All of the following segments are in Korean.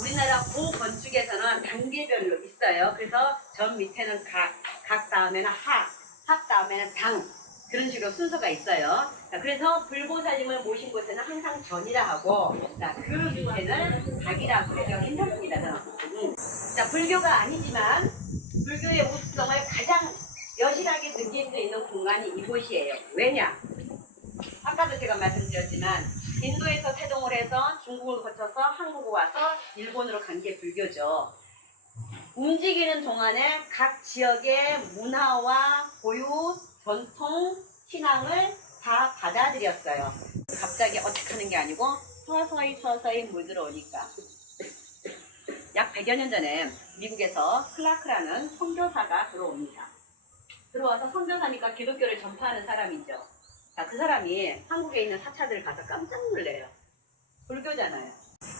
우리나라 고건축에서는 단계별로 있어요. 그래서 전 밑에는 각 다음에는 합 다음에는 당, 그런 식으로 순서가 있어요. 자, 그래서 불보살님을 모신 곳에는 항상 전이라 하고, 자, 그 밑에는 닭이라고 해요. 괜찮습니다, 저는. 자, 불교가 아니지만 불교의 우수성을 가장 여실하게 느낄 수 있는 공간이 이곳이에요. 왜냐? 아까도 제가 말씀드렸지만 인도에서 태동을 해서 중국을 거쳐서 한국에 와서 일본으로 간 게 불교죠. 움직이는 동안에 각 지역의 문화와 고유, 전통, 신앙을 다 받아들였어요. 갑자기 어떻게 하는 게 아니고 서서히 물들어오니까. 약 100여 년 전에 미국에서 클라크라는 선교사가 들어옵니다. 들어와서 선교사니까 기독교를 전파하는 사람이죠. 자, 그 사람이 한국에 있는 사찰들을 가서 깜짝 놀래요. 불교잖아요.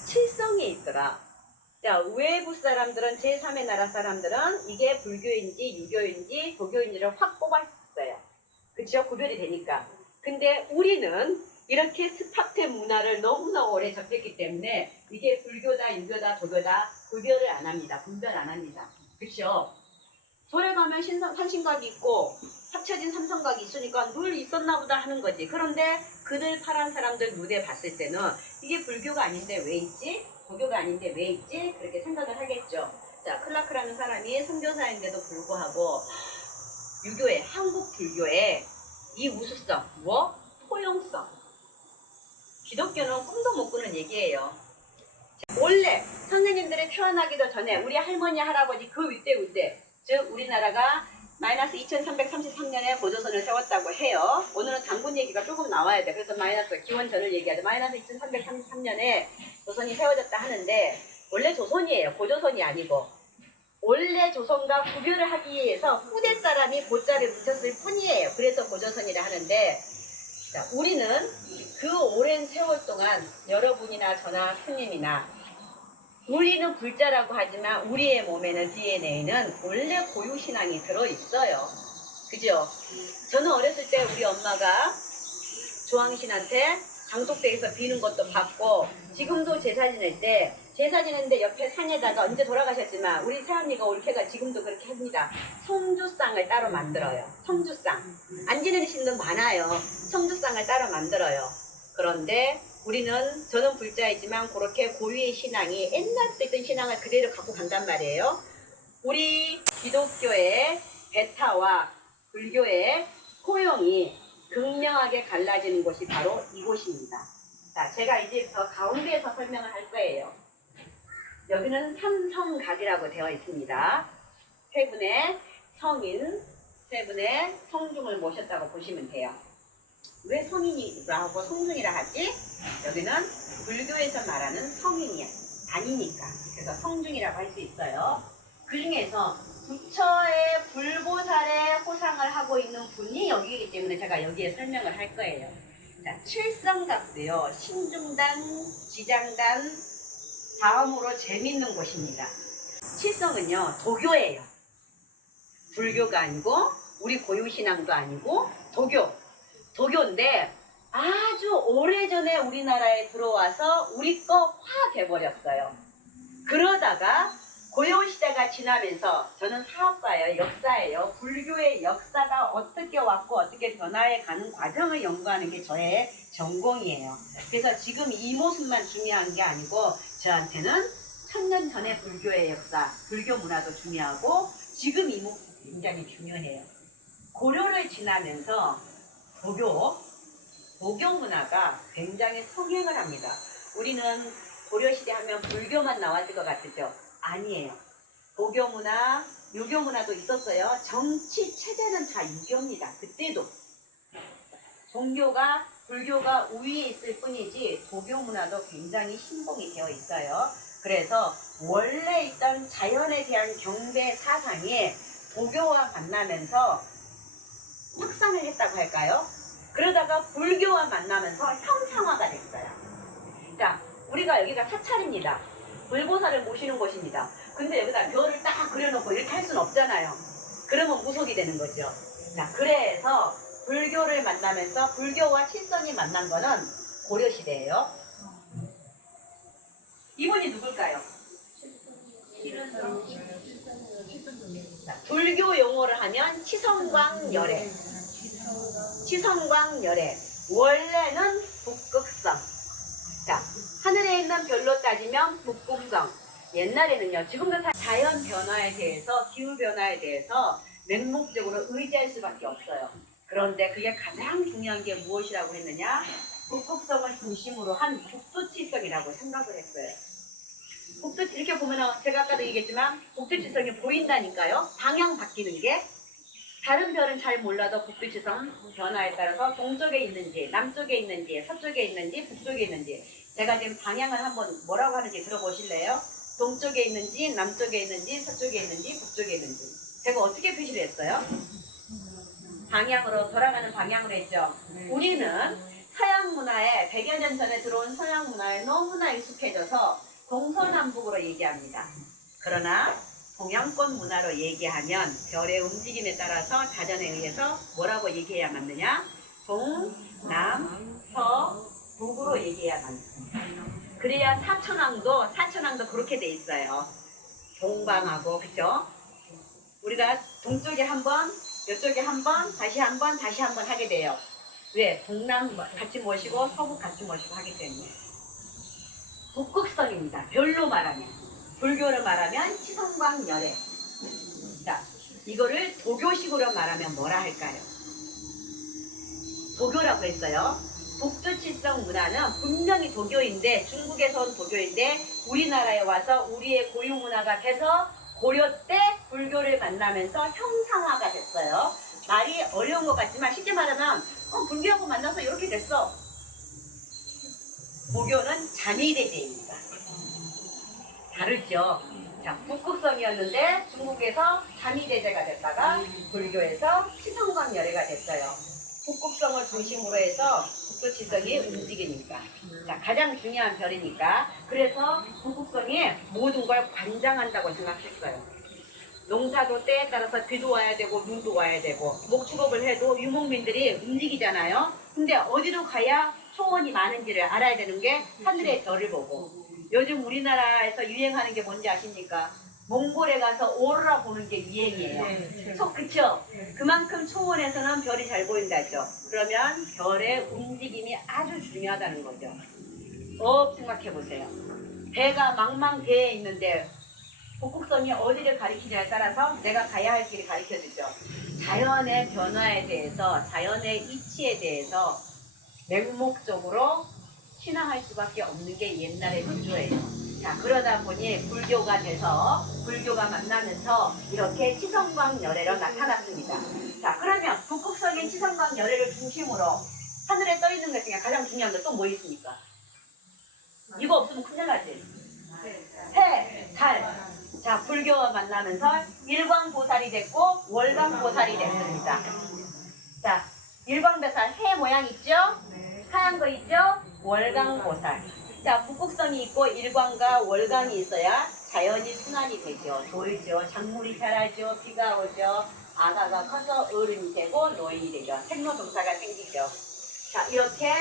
칠성이 있더라. 자, 외부 사람들은, 제3의 나라 사람들은 이게 불교인지 유교인지 도교인지를 확 뽑았어요. 그쵸? 구별이 되니까. 근데 우리는 이렇게 스파트 문화를 너무나 오래 접했기 때문에 이게 불교다, 유교다, 도교다 구별을 안 합니다. 분별 안 합니다. 그쵸? 절에 가면 산신각이 있고 합쳐진 삼성각이 있으니까 늘 있었나 보다 하는 거지. 그런데 그들 파란 사람들 무대 봤을 때는 이게 불교가 아닌데 왜 있지? 도교가 아닌데 왜 있지? 그렇게 생각을 하겠죠. 자, 클라크라는 사람이 선교사인데도 불구하고 유교의, 한국 불교의 이 우수성, 뭐? 포용성. 기독교는 꿈도 못 꾸는 얘기예요. 자, 원래 선생님들이 태어나기도 전에 우리 할머니, 할아버지 그 윗대 즉 우리나라가 마이너스 2333년에 고조선을 세웠다고 해요. 오늘은 당군 얘기가 조금 나와야 돼. 그래서 마이너스 기원전을 얘기하죠. 마이너스 2333년에 조선이 세워졌다 하는데 원래 조선이에요. 고조선이 아니고. 원래 조선과 구별을 하기 위해서 후대 사람이 고자를 붙였을 뿐이에요. 그래서 고조선이라 하는데, 자, 우리는 그 오랜 세월 동안 여러분이나 저나 스님이나 우리는 불자라고 하지만 우리의 몸에는 DNA는 원래 고유신앙이 들어있어요. 그죠? 저는 어렸을 때 우리 엄마가 조항신한테 장독대에서 비는 것도 봤고, 지금도 제사 지낼 때 제사 지냈는데 옆에 산에다가 언제 돌아가셨지만 우리 새언니가 올케가 지금도 그렇게 합니다. 성주상을 따로 만들어요. 성주상. 안 지내시는 분 많아요. 성주상을 따로 만들어요. 그런데 우리는, 저는 불자이지만 그렇게 고유의 신앙이 옛날부터 있던 신앙을 그대로 갖고 간단 말이에요. 우리 기독교의 베타와 불교의 포용이 극명하게 갈라지는 곳이 바로 이곳입니다. 자, 제가 이제 저 가운데에서 설명을 할 거예요. 여기는 삼성각이라고 되어 있습니다. 세 분의 성인, 세 분의 성중을 모셨다고 보시면 돼요. 왜 성인이라고 성중이라 하지? 여기는 불교에서 말하는 성인이 아니니까. 그래서 성중이라고 할 수 있어요. 그 중에서 부처의 불보살의 호상을 하고 있는 분이 여기이기 때문에 제가 여기에 설명을 할 거예요. 자, 칠성각도요. 신중단, 지장단, 다음으로 재밌는 곳입니다. 칠성은요, 도교예요. 불교가 아니고 우리 고유신앙도 아니고 도교인데 아주 오래전에 우리나라에 들어와서 우리 거 돼버렸어요. 그러다가 고요시대가 지나면서, 저는 사업가예요. 역사예요. 불교의 역사가 어떻게 왔고 어떻게 변화해 가는 과정을 연구하는 게 저의 전공이에요. 그래서 지금 이 모습만 중요한 게 아니고 저한테는 1000년 전의 불교의 역사, 불교 문화도 중요하고 지금 이 모습이 굉장히 중요해요. 고려를 지나면서 도교 문화가 굉장히 성행을 합니다. 우리는 고려시대 하면 불교만 나왔을 것 같으죠? 아니에요. 도교 문화, 유교 문화도 있었어요. 정치 체제는 다 유교입니다. 그때도. 종교가, 불교가 우위에 있을 뿐이지 도교 문화도 굉장히 신봉이 되어 있어요. 그래서 원래 있던 자연에 대한 경배 사상이 도교와 만나면서 확산을 했다고 할까요? 그러다가 불교와 만나면서 형상화가 됐어요. 자, 우리가 여기가 사찰입니다. 불보살을 모시는 곳입니다. 근데 여기다 별을 딱 그려놓고 이렇게 할 수는 없잖아요. 그러면 무속이 되는 거죠. 자, 그래서 불교를 만나면서 불교와 칠성이 만난 거는 고려시대예요. 이분이 누굴까요? 불교 용어를 하면 치성광열애. 치성광열애. 원래는 북극성. 자, 하늘에 있는 별로 따지면 북극성. 옛날에는요, 지금도 자연 변화에 대해서, 기후 변화에 대해서 맹목적으로 의지할 수밖에 없어요. 그런데 그게 가장 중요한 게 무엇이라고 했느냐? 북극성을 중심으로 한 북두칠성이라고 생각을 했어요. 이렇게 보면 제가 아까도 얘기했지만 북두칠성이 보인다니까요. 방향 바뀌는 게. 다른 별은 잘 몰라도 북두칠성 변화에 따라서 동쪽에 있는지, 남쪽에 있는지, 서쪽에 있는지, 북쪽에 있는지. 제가 지금 방향을 한번 뭐라고 하는지 들어보실래요? 동쪽에 있는지, 남쪽에 있는지, 서쪽에 있는지, 북쪽에 있는지. 제가 어떻게 표시를 했어요? 방향으로, 돌아가는 방향으로 했죠. 우리는 서양 문화에 100여 년 전에 들어온 서양 문화에 너무나 익숙해져서 동서남북으로 얘기합니다. 그러나 동양권 문화로 얘기하면 별의 움직임에 따라서 자전에 의해서 뭐라고 얘기해야 맞느냐? 동, 남, 서, 북으로 얘기해야 맞습니다. 그래야 사천왕도 그렇게 돼 있어요. 동방하고, 그죠? 우리가 동쪽에 한 번, 이쪽에 한 번, 다시 한 번, 다시 한 번 하게 돼요. 왜? 동남 같이 모시고 서북 같이 모시고 하기 때문에. 북극성입니다. 별로 말하면. 불교로 말하면 치성광열애. 자, 이거를 도교식으로 말하면 뭐라 할까요? 도교라고 했어요. 북두칠성 문화는 분명히 도교인데, 중국에서 온 도교인데 우리나라에 와서 우리의 고유 문화가 돼서 고려 때 불교를 만나면서 형상화가 됐어요. 말이 어려운 것 같지만 쉽게 말하면 불교하고 만나서 이렇게 됐어. 도교는 잔이대제입니다. 다르죠. 자, 북극성이었는데 중국에서 잔이대제가 됐다가 불교에서 치성광열애가 됐어요. 북극성을 중심으로 해서 북두칠성이 움직이니까. 자, 가장 중요한 별이니까. 그래서 북극성이 모든 걸 관장한다고 생각했어요. 농사도 때에 따라서 비도 와야 되고 눈도 와야 되고 목축업을 해도 유목민들이 움직이잖아요. 근데 어디로 가야 초원이 많은지를 알아야 되는 게 하늘의 별을 보고. 요즘 우리나라에서 유행하는 게 뭔지 아십니까? 몽골에 가서 오로라 보는 게 유행이에요. 그쵸? 그만큼 초원에서는 별이 잘 보인다죠. 그러면 별의 움직임이 아주 중요하다는 거죠. 생각해 보세요. 배가 망망대해에 있는데 북극성이 어디를 가리키냐에 따라서 내가 가야 할 길을 가리켜주죠. 자연의 변화에 대해서, 자연의 이치에 대해서 맹목적으로 신앙할 수밖에 없는 게 옛날의 민주예요. 자, 그러다 보니 불교가 돼서, 불교가 만나면서 이렇게 치성광열애로 나타났습니다. 자, 그러면 북극성의 치성광열애를 중심으로 하늘에 떠 있는 것 중에 가장 중요한 건 또 뭐 있습니까? 이거 없으면 큰일 나지. 해, 달. 자, 불교와 만나면서 일광보살이 됐고 월광보살이 됐습니다. 자, 일광보살 해 모양 있죠? 하얀 거 있죠? 월광보살. 자, 북극성이 있고 일광과 월광이 있어야 자연이 순환이 되죠. 돌죠. 작물이 자라죠. 비가 오죠. 아가가 커서 어른이 되고 노인이 되죠. 생로동사가 생기죠. 자, 이렇게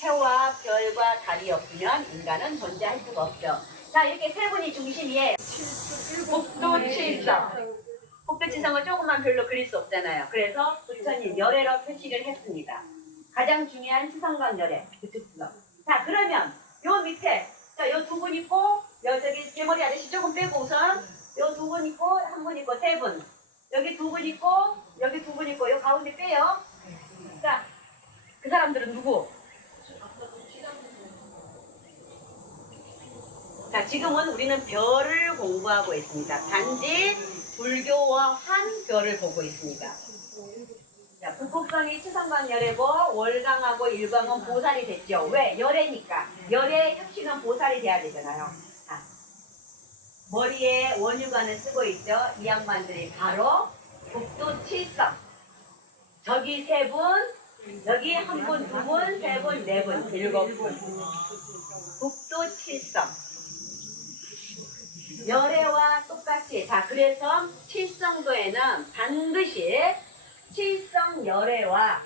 해와 별과 달이 없으면 인간은 존재할 수가 없죠. 자, 이렇게 세 분이 중심이에요. 북두칠성. 북두칠성은 조금만 별로 그릴 수 없잖아요. 그래서 부처님 열애로 표시를 했습니다. 가장 중요한 치성광열애. 자, 그러면 요 밑에 요 두 분 있고 저기 대머리 아저씨 조금 빼고 우선 요 두 분 있고 한 분 있고 세 분. 여기 두 분 있고 여기 두 분 있고 요 가운데 빼요. 자, 그 사람들은 누구? 자, 지금은 우리는 별을 공부하고 있습니다. 단지 불교와 한 별을 보고 있습니다. 자, 북극성이 치성광열애고 월광하고 일광은 보살이 됐죠. 왜? 열애니까. 열애의 핵심은 보살이 돼야 되잖아요. 자, 머리에 원유관을 쓰고 있죠. 이 양반들이 바로 북두칠성. 저기 세 분, 여기 한 분, 두 분, 세 분, 네 분, 일곱 분. 북두칠성. 열애와 똑같이. 자, 그래서 칠성도에는 반드시 칠성열애와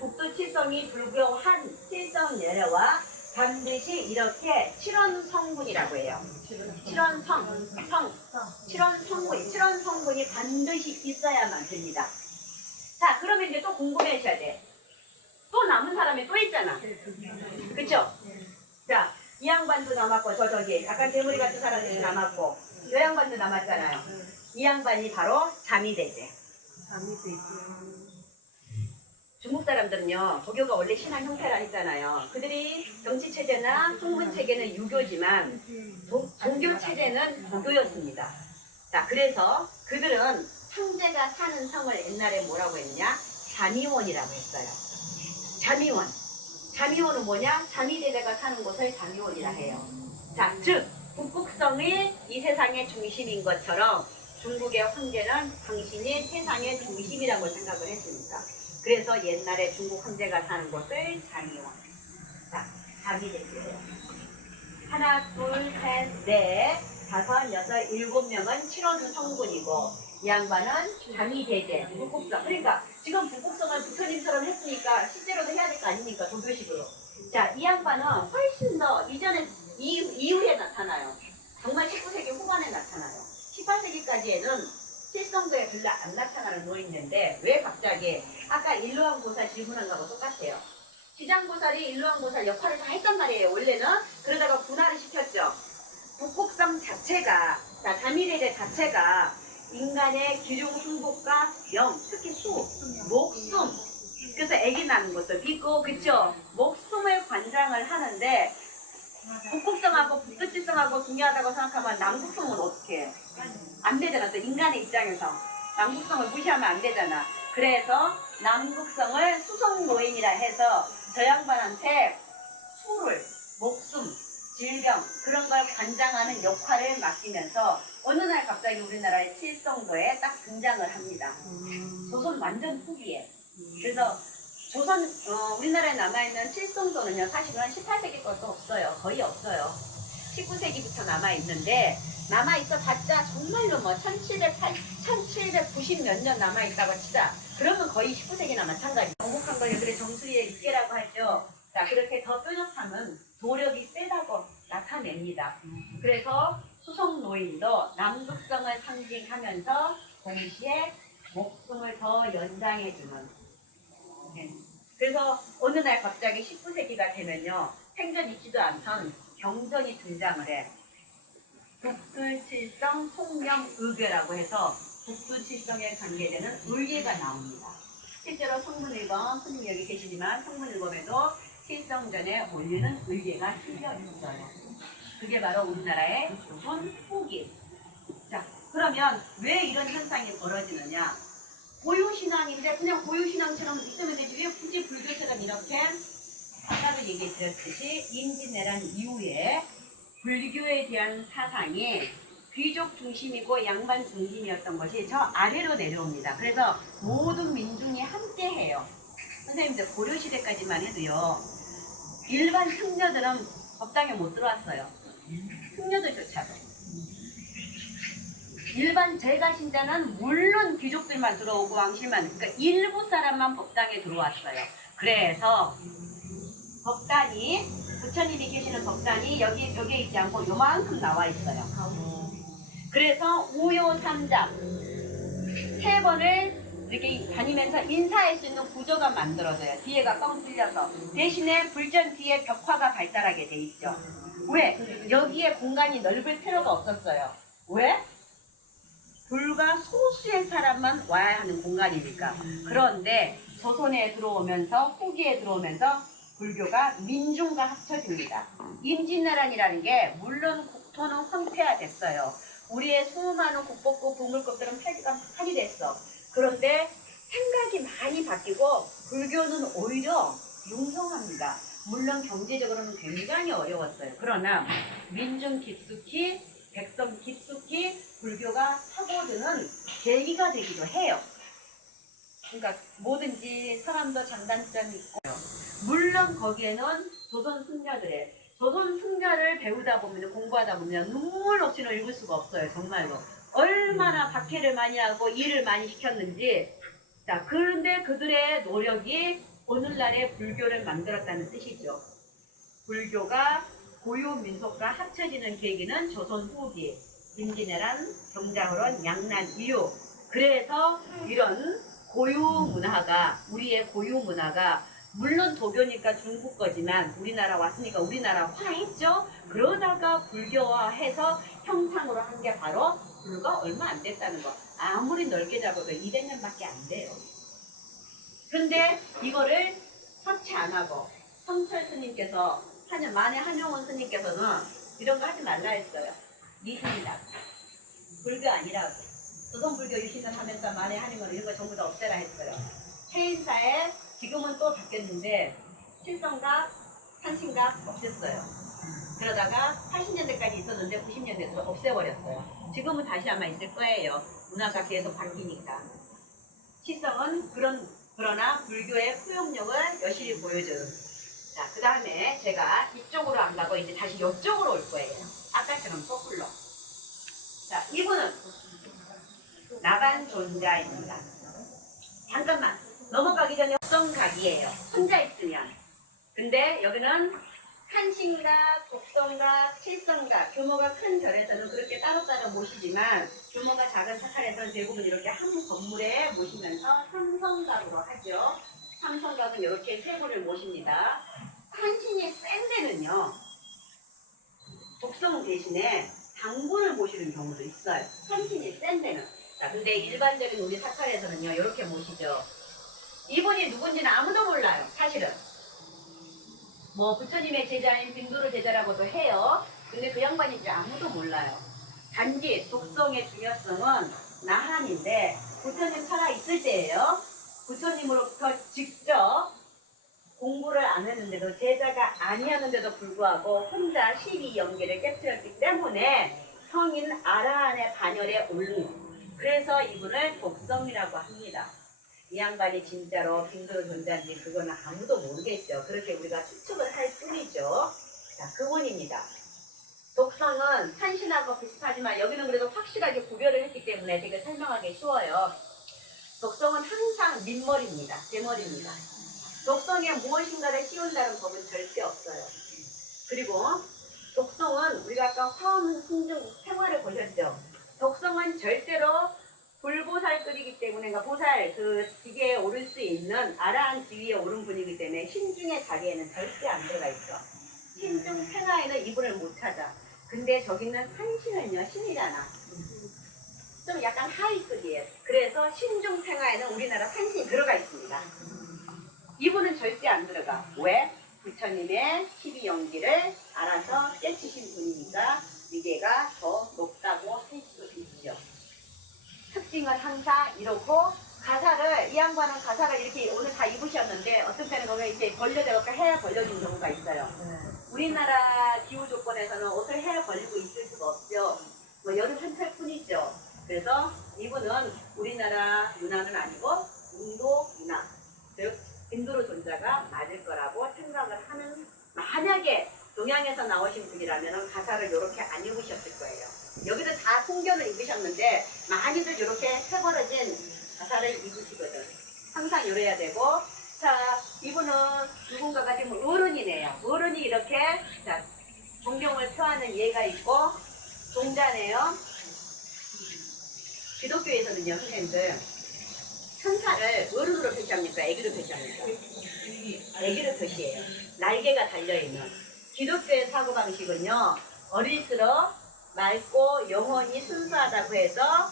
북두칠성이 불교한 칠성열애와 반드시 이렇게 칠원성분이라고 해요. 칠원성분이 반드시 있어야만 됩니다. 자, 그러면 이제 또 궁금해하셔야 돼. 또 남은 사람이 또 있잖아. 그쵸? 자, 이 양반도 남았고, 저기, 약간 대머리 같은 사람들이 남았고, 이 양반도 남았잖아요. 이 양반이 바로 자미대제. 중국 사람들은요, 도교가 원래 신앙 형태라 했잖아요. 그들이 정치 체제나 학문 체계는 유교지만 종교 체제는 도교였습니다. 자, 그래서 그들은 황제가 사는 성을 옛날에 뭐라고 했냐? 자미원이라고 했어요. 자미원. 자미원은 뭐냐? 자미대대가 사는 곳을 자미원이라 해요. 자, 즉 북극성이 이 세상의 중심인 것처럼 중국의 황제는 당신이 세상의 중심이라고 생각을 했으니까. 그래서 옛날에 중국 황제가 사는 곳을 자미원. 자, 자미대제예요. 하나, 둘, 셋, 넷, 다섯, 여섯, 일곱 명은 칠원 성분이고 이 양반은 자미대제, 북극성. 그러니까 지금 북극성을 부처님처럼 했으니까 실제로도 해야 될 거 아닙니까? 도교식으로. 자, 이 양반은 훨씬 더 이후에 나타나요. 정말 19세기 후반에 나타나요. 18세기까지에는 실성도에 별로 안 나타나는 노인인데 왜 갑자기 아까 일로왕보살 질문한 거하고 똑같아요. 지장보살이 일로왕보살 역할을 다 했단 말이에요. 원래는. 그러다가 분할을 시켰죠. 북극성 자체가, 자, 자미대제 자체가 인간의 기중 흥복과 영, 특히 수, 목숨, 그래서 아기 낳는 것도 있고, 그쵸? 목숨을 관장을 하는데 북극성하고 북두칠성하고 중요하다고 생각하면 남극성은 어떻게 해요? 안 되잖아. 또 인간의 입장에서 남극성을 무시하면 안 되잖아. 그래서 남극성을 수성노인이라 해서 저 양반한테 수를, 목숨, 질병 그런 걸 관장하는 역할을 맡기면서 어느 날 갑자기 우리나라의 칠성도에 딱 등장을 합니다. 조선 완전 후기에. 그래서 조선 우리나라에 남아있는 칠성도는요 사실은 18세기 것도 없어요. 거의 없어요. 19세기부터 남아있는데 남아있어 봤자 정말로 뭐 1790 몇 년 남아있다고 치자. 그러면 거의 19세기나 마찬가지. 정복한 걸 여기를 정수리의 입계라고 하죠. 자, 그렇게 더 뾰족함은 도력이 세다고 나타냅니다. 그래서 수성노인도 남극성을 상징하면서 동시에 목숨을 더 연장해주는. 그래서 어느 날 갑자기 19세기가 되면요. 생전 있지도 않던 경전이 등장을 해. 북두칠성 송명의궤라고 해서 북두칠성에 관계되는 의궤가 나옵니다. 실제로 성문일검, 손님 여기 계시지만 성문일검에도 칠성전에 올리는 의궤가 실려 있어요. 그게 바로 우리나라의 조선 후기. 자, 그러면 왜 이런 현상이 벌어지느냐? 고유신앙인데 그냥 고유신앙처럼 있으면 되지 왜 굳이 불교처럼 이렇게 아까도 얘기 드렸듯이 임진왜란 이후에 불교에 대한 사상이 귀족 중심이고 양반 중심이었던 것이 저 아래로 내려옵니다. 그래서 모든 민중이 함께해요. 선생님들 고려시대까지만 해도요. 일반 승려들은 법당에 못 들어왔어요. 승려들조차도. 일반 제가신자는 물론 귀족들만 들어오고 왕실만, 그러니까 일부 사람만 법당에 들어왔어요. 그래서 법단이, 부처님이 계시는 법단이 여기 벽에 있지 않고 요만큼 나와 있어요. 그래서 우요삼잡 세 번을 이렇게 다니면서 인사할 수 있는 구조가 만들어져요. 뒤에가 뻥 뚫려서. 대신에 불전 뒤에 벽화가 발달하게 돼 있죠. 왜? 여기에 공간이 넓을 필요가 없었어요. 왜? 불과 소수의 사람만 와야 하는 공간이니까. 그런데 조선에 들어오면서 후기에 들어오면서 불교가 민중과 합쳐집니다. 임진왜란이라는 게 물론 국토는 황폐화됐어요. 우리의 수많은 국법고 부물급들은 폐기가 됐어. 그런데 생각이 많이 바뀌고 불교는 오히려 융성합니다. 물론 경제적으로는 굉장히 어려웠어요. 그러나 민중 깊숙이 백성 깊숙이 불교가 파고드는 계기가 되기도 해요. 그러니까 뭐든지 사람도 장단점이 있고요. 물론 거기에는 조선 승려를 배우다 보면 공부하다 보면 눈물 없이는 읽을 수가 없어요. 정말로. 얼마나 박해를 많이 하고 일을 많이 시켰는지. 자, 그런데 그들의 노력이 오늘날의 불교를 만들었다는 뜻이죠. 불교가 고유 민속과 합쳐지는 계기는 조선 후기 임진왜란, 경자호론, 양난 이후. 그래서 이런 고유 문화가 우리의 고유 문화가 물론 도교니까 중국 거지만 우리나라 왔으니까 우리나라화했죠. 그러다가 불교화해서 형상으로 한 게 바로 불과 얼마 안 됐다는 거. 아무리 넓게 잡아도 200년밖에 안 돼요. 근데 이거를 터치 안 하고 성철 스님께서 만해 한용원 스님께서는 이런 거 하지 말라 했어요. 미신이다. 불교 아니라고. 조선불교 유신을 하면서 만해 한용원 이런 거 전부 다 없애라 했어요. 해인사에 지금은 또 바뀌었는데 칠성각, 산신각 없앴어요. 그러다가 80년대까지 있었는데 90년대에 없애버렸어요. 지금은 다시 아마 있을 거예요. 문화가 계속 바뀌니까. 칠성은 그러나 불교의 포용력을 여실히 보여주는. 자, 그 다음에 제가 이쪽으로 안 가고 이제 다시 이쪽으로 올 거예요. 아까처럼 거꾸로. 자, 이분은 나반존자입니다. 잠깐만 넘어가기 전에 독성각이에요. 혼자 있으면. 근데 여기는 산신각, 독성각, 칠성각 규모가 큰 절에서는 그렇게 따로따로 모시지만 규모가 작은 사찰에서는 대부분 이렇게 한 건물에 모시면서 삼성각으로 하죠. 삼성각은 이렇게 세 분을 모십니다. 산신이 센 데는요. 독성 대신에 당군을 모시는 경우도 있어요. 산신이 센 데는. 자, 근데 일반적인 우리 사찰에서는요. 이렇게 모시죠. 이분이 누군지는 아무도 몰라요. 사실은. 뭐 부처님의 제자인 빙도르 제자라고도 해요. 근데 그 양반인지 아무도 몰라요. 단지 독성의 중요성은 나한인데 부처님 살아있을 때예요. 부처님으로부터 직접 공부를 안 했는데도 제자가 아니었는데도 불구하고 혼자 12연계를 깨뜨렸기 때문에 성인 아라한의 반열에 오른. 그래서 이분을 독성이라고 합니다. 이 양반이 진짜로 빙도르 존자인지 그거는 아무도 모르겠죠. 그렇게 우리가 추측을 할 뿐이죠. 자, 그분입니다. 독성은 산신하고 비슷하지만 여기는 그래도 확실하게 구별을 했기 때문에 되게 설명하기 쉬워요. 독성은 항상 민머리입니다. 대머리입니다. 독성에 무엇인가를 씌운다는 법은 절대 없어요. 그리고 독성은 우리가 아까 화엄 승중 생활을 보셨죠. 독성은 절대로 불보살급이기 때문에, 그러니까 보살 그 지계에 오를 수 있는 아라한 지위에 오른 분이기 때문에 신중의 자리에는 절대 안 들어가 있어. 신중 생하에는 이분을 못 찾아. 근데 저기 있는 산신은요, 신이잖아. 좀 약간 하위급이에요. 그래서 신중 생하에는 우리나라 산신이 들어가 있습니다. 이분은 절대 안 들어가. 왜? 부처님의 12연기를 알아서 깨치신 분이니까 위계가 더 높다고 할 수 있죠. 특징은 항상 이렇고, 가사를, 이 양반은 가사를 이렇게 오늘 다 입으셨는데 어떤 때는 보면 이렇게 벌려대고 해야 벌려진 경우가 있어요. 우리나라 기후 조건에서는 옷을 해야 벌리고 있을 수가 없죠. 뭐 여름 한철 뿐이죠. 그래서 이분은 우리나라 문화는 아니고 인도 문화, 즉 빙도르 존자가 맞을 거라고 생각을 하는. 만약에 동양에서 나오신 분이라면 가사를 이렇게 안 입으셨을 거예요. 여기는 다 송견을 입으셨는데 많이들 이렇게 해버려진 가사를 입으시거든. 항상 이래야 되고. 자, 이분은 누군가가 지금 어른이네요. 어른이 이렇게 자, 존경을 표하는 예가 있고 종자네요. 기독교에서는요, 선생님들 천사를 어른으로 표시합니까? 애기로 표시합니까? 애기로 표시해요. 날개가 달려있는. 기독교의 사고방식은요, 어릴수록 맑고 영혼이 순수하다고 해서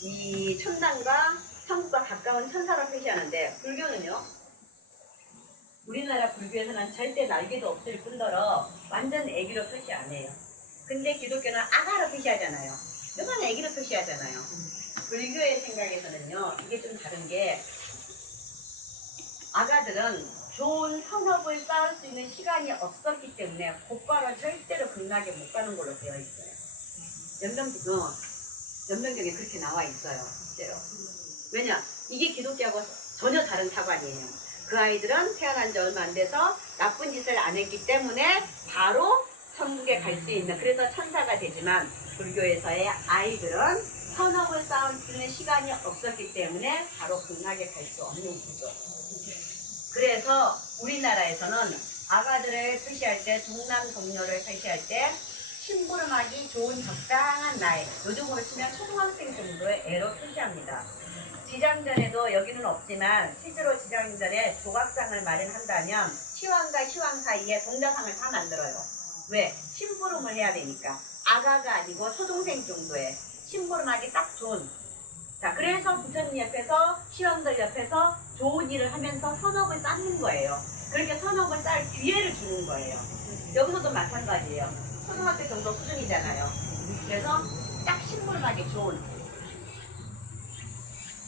이 천당과 천국과 가까운 천사로 표시하는데, 불교는요, 우리나라 불교에서는 절대 날개도 없을 뿐더러 완전 애기로 표시 안 해요. 근데 기독교는 아가로 표시하잖아요. 요만 애기로 표시하잖아요. 불교의 생각에서는요, 이게 좀 다른 게, 아가들은 좋은 성업을 쌓을 수 있는 시간이 없었기 때문에 곧바로 절대로 극락에 못 가는 걸로 되어 있어요. 연명경에 그렇게 나와 있어요. 실제로. 왜냐? 이게 기독교하고 전혀 다른 사관이에요. 그 아이들은 태어난 지 얼마 안 돼서 나쁜 짓을 안 했기 때문에 바로 천국에 갈 수 있는, 그래서 천사가 되지만 불교에서의 아이들은 선업을 쌓을 수 있는 시간이 없었기 때문에 바로 극락에 갈 수 없는 구조. 그래서 우리나라에서는 아가들을 표시할 때, 동남 동료를 표시할 때 심부름하기 좋은 적당한 나이, 요즘으로 치면 초등학생 정도의 애로 표시합니다. 지장전에도 여기는 없지만 실제로 지장전에 조각상을 마련한다면 시황과 시황 사이에 동자상을 다 만들어요. 왜? 심부름을 해야 되니까. 아가가 아니고 초등생 정도의 심부름하기 딱 좋은. 자, 그래서 부처님 옆에서 시황들 옆에서 좋은 일을 하면서 선업을 쌓는 거예요. 그렇게 선업을 쌓을 기회를 주는 거예요. 여기서도 마찬가지예요. 초등학교 정도 수준이잖아요. 그래서 딱 심부름하기 좋은.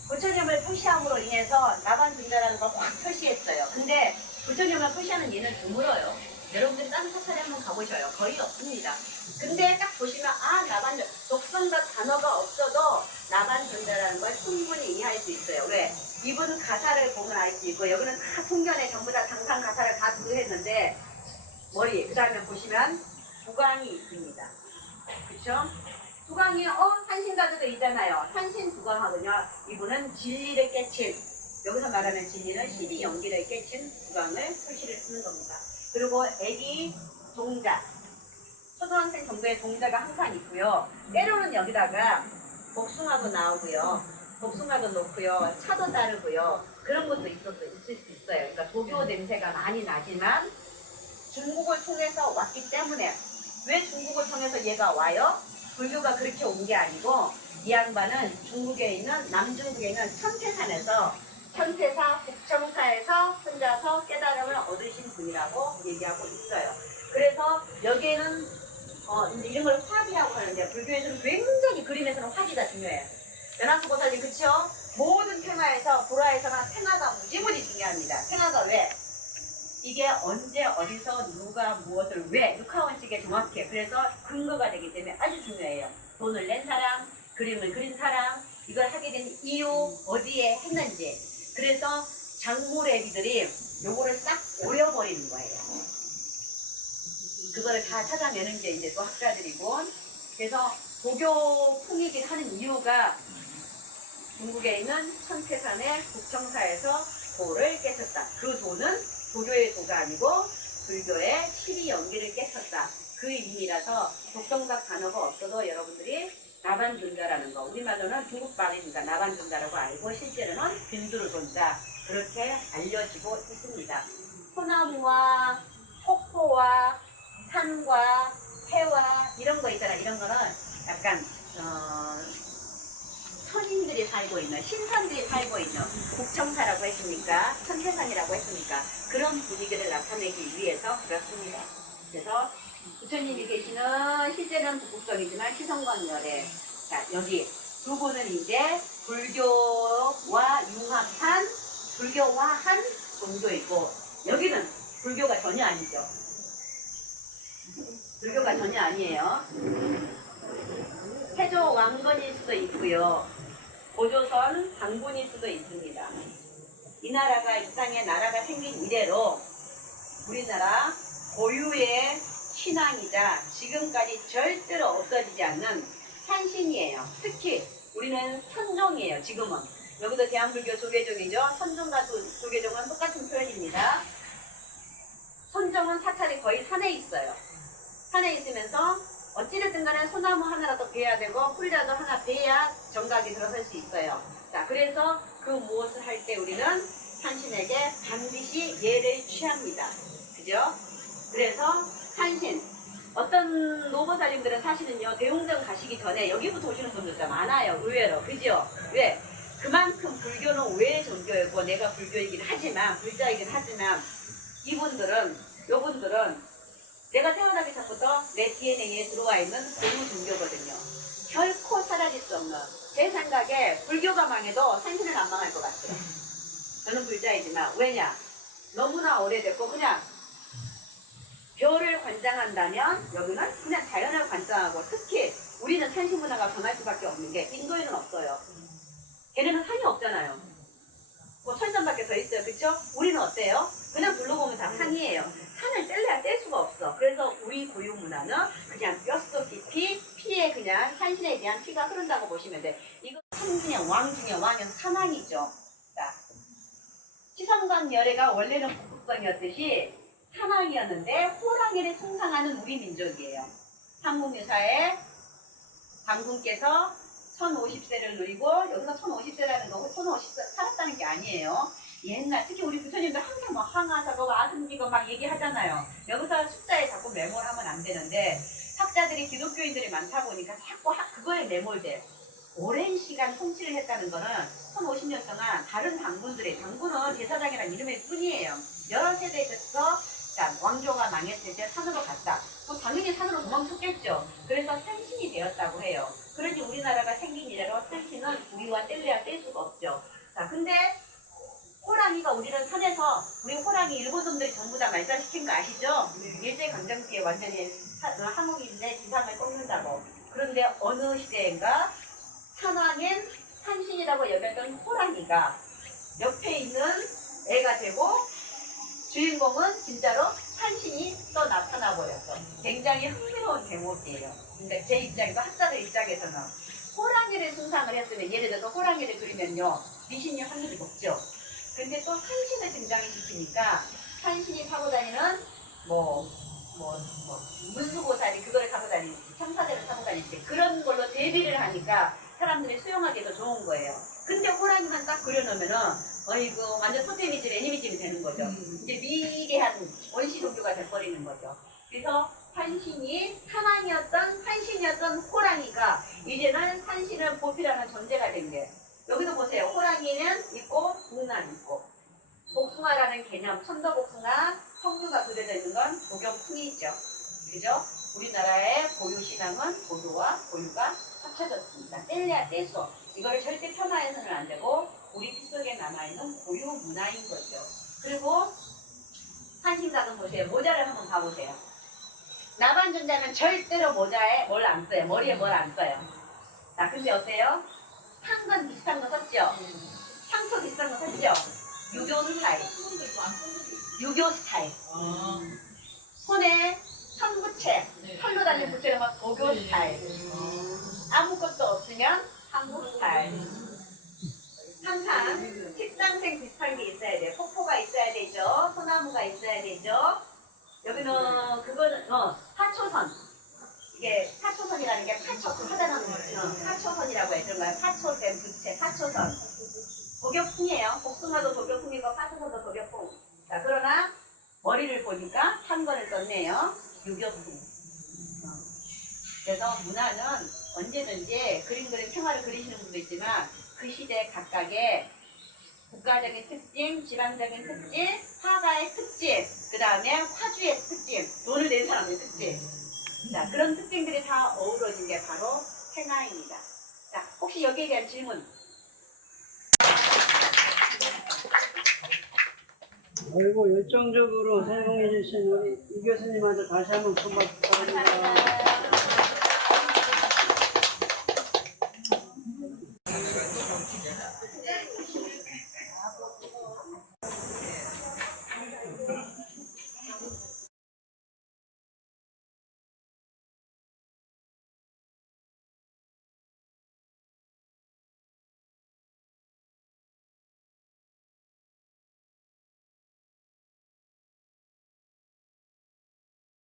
부처님을 표시함으로 인해서 나반증자라는 걸 확 표시했어요. 근데 부처님을 표시하는 예는 드물어요. 여러분들 다른 사찰에 한번 가보셔요. 거의 없습니다. 근데 딱 보시면 나반증, 독성과 단어가 없어도 나반증자라는 걸 충분히 이해할 수 있어요. 왜? 이분 가사를 보면 알 수 있고 여기는 다 통견에 전부 다 장상 가사를 다 두했는데 머리 그 다음에 보시면 두광이 있습니다. 그렇죠? 두광이 산신가들도 있잖아요. 산신 두광하거든요. 이분은 진리를 깨친, 여기서 말하는 진리는 십이 연기를 깨친 두광을 표시를 쓰는 겁니다. 그리고 애기 동자, 초등학생 정도의 동자가 항상 있고요. 때로는 여기다가 복숭아도 나오고요. 복숭아도 넣고요. 차도 따르고요. 그런 것도 있을 수 있어요. 그러니까 도교 냄새가 많이 나지만 중국을 통해서 왔기 때문에, 왜 중국을 통해서 얘가 와요? 불교가 그렇게 온 게 아니고 이 양반은 중국에 있는, 남중국에 있는 천태산에서, 천태사 북청사에서 혼자서 깨달음을 얻으신 분이라고 얘기하고 있어요. 그래서 여기에는 이제 이런 걸 화기라고 하는데, 불교에서는 굉장히 그림에서는 화기가 중요해요. 연합수고사진 그쵸? 모든 테마에서, 불화에서나 테마가 무지무지 중요합니다. 테마가 왜? 이게 언제 어디서 누가 무엇을 왜, 육하원칙에 정확해. 그래서 근거가 되기 때문에 아주 중요해요. 돈을 낸 사람, 그림을 그린 사람, 이걸 하게 된 이유, 어디에 했는지. 그래서 장무래비들이 요거를 싹 오려버리는 거예요. 그거를 다 찾아내는 게 이제 또 학자들이고. 그래서 도교풍이긴 하는 이유가 중국에 있는 천태산의 북청사에서 도를 깨쳤다. 그 도는 도교의 도가 아니고 불교의 십이 연기를 깨쳤다. 그 의미라서 독성각 단어가 없어도 여러분들이 나반존자라는 거, 우리말로는 중국 말입니다. 나반존자라고 알고 실제로는 빈두르존자, 그렇게 알려지고 있습니다. 소나무와 폭포와 산과 해와 이런 거 있잖아. 이런 거는 약간 선인들이 살고 있는, 신선들이 살고 있는, 북청사라고 했습니까? 천태산이라고 했습니까? 그런 분위기를 나타내기 위해서 그렇습니다. 그래서 부처님이 계시는, 실제는 북극성이지만 시성광열에, 자, 여기 두 분은 이제 불교와 융합한, 불교화한 종교이고, 여기는 불교가 전혀 아니죠. 불교가 전혀 아니에요. 태조 왕건일 수도 있고요. 고조선 당군일 수도 있습니다. 이 나라가, 이 땅에 나라가 생긴 이래로 우리나라 고유의 신앙이자 지금까지 절대로 없어지지 않는 산신이에요. 특히 우리는 선종이에요. 지금은. 여기도 대한불교 조계종이죠. 선종과 조계종은 똑같은 표현입니다. 선종은 사찰이 거의 산에 있어요. 산에 있으면서 어찌됐든 간에 소나무 하나라도 베야 되고 풀이라도 하나 베야 정각이 들어설 수 있어요. 자, 그래서 그 무엇을 할 때 우리는 산신에게 반드시 예를 취합니다. 그죠? 그래서 산신, 어떤 노보살님들은 사실은요, 대웅전 가시기 전에 여기부터 오시는 분들도 많아요. 의외로. 그죠? 왜? 그만큼 불교는 외의 종교이고 내가 불교이긴 하지만, 불자이긴 하지만 요분들은 내가 태어나기 전부터 내 DNA에 들어와 있는 고유 종교거든요. 결코 사라질 수 없는. 제 생각에 불교가 망해도 산신은 안 망할 것 같아요. 저는 불자이지만. 왜냐? 너무나 오래됐고 그냥 별을 관장한다면 여기는 그냥 자연을 관장하고, 특히 우리는 산신 문화가 강할 수밖에 없는 게 인도에는 없어요. 걔네는 산이 없잖아요. 뭐 설산밖에 더 있어요. 그쵸? 우리는 어때요? 그냥 둘러보면 다 산이에요. 산을 뗄래야 뗄 수가 없어. 그래서 우리 고유 문화는 그냥 뼛속 깊이 피에 그냥 산신에 대한 피가 흐른다고 보시면 돼. 이거 산 중에 왕 중에 왕은 산왕이죠. 자, 시성광 열애가 원래는 북극성이었듯이 산왕이었는데 호랑이를 숭상하는 우리 민족이에요. 삼국유사에 장군께서 1050세를 누리고 여기서 1050세라는 거고 1050세 살았다는 게 아니에요. 옛날 특히 우리 부처님들 항상 막 항하사고 아승기고 막 얘기하잖아요. 여기서 숫자에 자꾸 매몰 하면 안 되는데 학자들이 기독교인들이 많다 보니까 자꾸 그거에 매몰돼요. 오랜 시간 통치를 했다는 거는 1050년 동안 다른 장군은 제사장이라는 이름일 뿐이에요. 여러 세대에서 왕조가 망했을 때 산으로 갔다. 그럼 당연히 산으로 도망쳤겠죠. 그래서 산신이 되었다고 해요. 그러니 우리나라가 생긴 이래로 산신은 우리와 뗄 수가 없죠. 자, 근데 호랑이가 우리는 산에서 우리 호랑이 일본 놈들이 전부 다 말살시킨 거 아시죠? 일제강점기에 완전히 한국인의 지상을 꺾는다고. 그런데 어느 시대인가 산왕인 산신이라고 여겼던 호랑이가 옆에 있는 애가 되고 주인공은 진짜로 산신이 또 나타나 버렸어. 굉장히 흥미로운 제목이에요. 그러니까 제 입장에서 학자들 입장에서는 호랑이를 숭상을 했으면 예를 들어서 호랑이를 그리면요 미신이 확률이 높죠. 근데 또 산신을 등장시키니까 산신이 타고 다니는 문수고사리 그거를 타고 다니지 청사대를 타고 다니지 그런 걸로 대비를 하니까 사람들이 수용하기도 좋은 거예요. 근데 호랑이만 딱 그려놓으면은 어이구 완전 토테미즘 애니미즘이 되는 거죠. 이제 미개한 원시 종교가 돼버리는 거죠. 그래서 산신이었던 호랑이가 이제는 산신을 보필하는 존재가 된 게 여기도 보세요. 호랑이는 있고 문란 있고 복숭아라는 개념 천도복숭아 성류가 그려져 있는 건 도경풍이죠. 그죠? 우리나라의 고유 신앙은 고도와 고유가 합쳐졌습니다. 뗄래야 뗄수. 이거를 절대 폄하해서는 안 되고 우리 피 속에 남아있는 고유 문화인 거죠. 그리고 산신각은 보세요. 모자를 한번 봐보세요. 나반존자는 절대로 모자에 뭘 안 써요. 머리에 뭘 안 써요. 자, 근데 어때요? 상관 비슷한 거 썼죠? 상처 비슷한 거 썼죠? 유교 스타일. 유교 스타일. 손에 선부채, 털로 달린 부채를 막 도교 스타일. 아무것도 없으면 한국 스타일. 항상 식당생 비슷한 게 있어야 돼요. 폭포가 있어야 되죠. 소나무가 있어야 되죠. 여기는 그거는 파초선. 이게 파초선이라는 게 파초선이라고 해요. 그런 거예요. 파초된 부채, 파초선. 도교풍이에요. 복숭아도 도교풍이고 파초선도 도교풍. 자, 그러나 머리를 보니까 판거를 썼네요. 유교풍. 그래서 문화는 언제든지 그림 평화를 그리시는 분도 있지만 그 시대 각각의 국가적인 특징, 지방적인 특징, 화가의 특징, 그 다음에 화주의 특징, 돈을 낸 사람의 특징. 자, 그런 특징들이 다 어우러진 게 바로 해나입니다. 자, 혹시 여기에 대한 질문? 아이고 열정적으로 설명해 주신 우리 이 교수님한테 다시 한번 손 받기 바랍니다. 감사합니다.